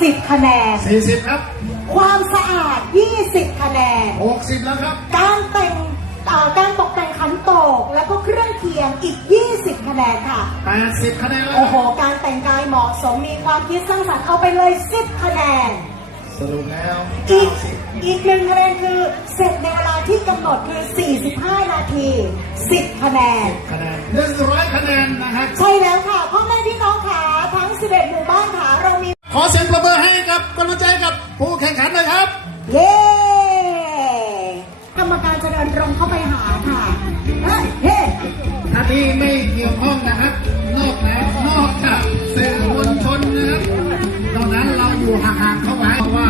40 คะแนน 40 ครับ ความสะอาด 20 คะแนน 60 แล้วครับ การแต่งเอ่อการตกแต่งขันโตกแล้วก็เครื่องเคียงอีก 20 คะแนนค่ะ 80 คะแนนแล้วโอ้คโหรับการแต่งกายเหมาะสมมีความคิดสร้างสรรค์เอาไปเลย 10 คะแนน สรุปแล้วอีกอีกหนึ่งคะแนนคือเสร็จในเวลาที่กำหนดคือ 45 นาที 10 คะแนนคะแนน100คะแนนนะครับใช่แล้วค่ะพ่อแม่พี่น้องขาทั้ง 11 หมู่บ้านขาเรามี ขอเสียงประเบิดให้กับกำลังใจกับผู้แข่งขันหน่อยครับ เย้กรรมการจะเดินตรงเข้าไปหาค่ะเฮ้ยเฮ้ท่านที่ไม่เกี่ยวข้องนะครับ นอกแล้วนอกจากสื่อมวลชนนะครับตอนนั้นเราอยู่ห่างๆเข้าไว้เพราะว่า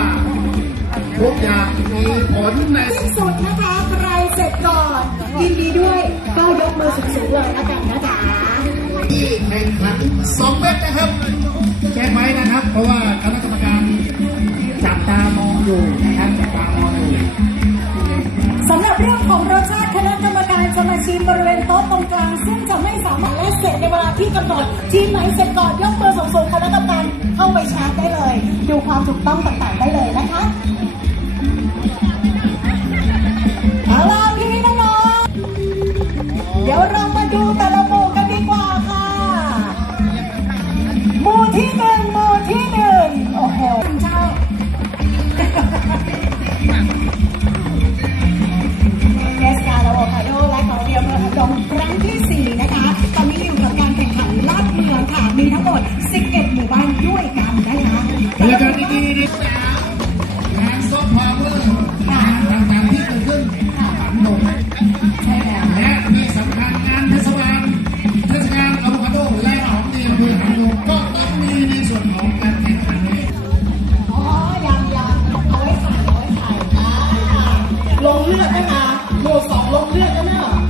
ทุกอย่างมีผลในสิ้นสุดนะคะใครเสร็จก่อนยินดีด้วยก็ยกมือสูงๆเลยแล้วกันนะคะ ที่แข่งขันสองเม็ดนะครับแจ้งไว้นะครับ เพราะว่าคณะกรรมการจับตามองอยู่นะครับจับตามองอยู่สำหรับเรื่องของรสชาติคณะกรรมการจะมาชิมบริเวณโต๊ะตรงกลาง ซึ่งจะไม่สามารถและเสร็จในเวลาที่กำหนดทีมไหนเสร็จก่อนยกมือสูงๆคณะกรรมการเข้าไปชาร์จได้เลย ดูความถูกต้องต่างๆได้ งานซอฟต์พาวเวอร์งานต่างๆที่เกิดขึ้นฝันหนุ่มใช่แล้วและที่สำคัญงานเทศบาลเทศกาลอะโวคาโดและของดีอำเภอหางดงก็ต้องมีในส่วนของการแข่งขันนี้อ๋อยังยังเอาไว้ใส่เอาไว้ใส่อ่าลงเลือดได้นะหมู่สองลงเลือดได้นะอั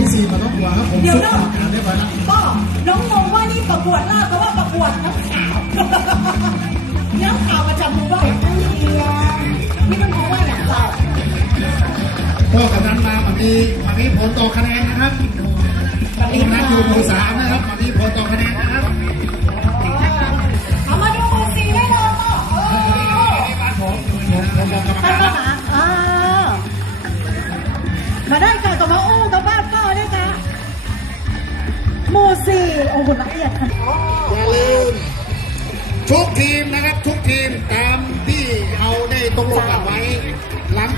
ที่สี่มาต้องหัวครับผมเดี๋ยวนะซุปปากกาเรียบร้อยแล้วก็น้องงงว่านี่ประกวดลาบแต่ว่าประกวดน้ำขาวน้ำขาวประจำหมู่บ้านนั่นเองนี่มันเพราะว่าอย่างไรก็กำลังมาวันนี้วันนี้ผลต่อคะแนนนะครับตอนนั้นอยู่หมู่สามนะครับวันนี้ผลต่อคะแนน โอ้โหละเอียดค่ะอย่าลืมทุกทีมนะครับ ทุกทีมตามที่เอาได้ตกลงกันไว้ หลัง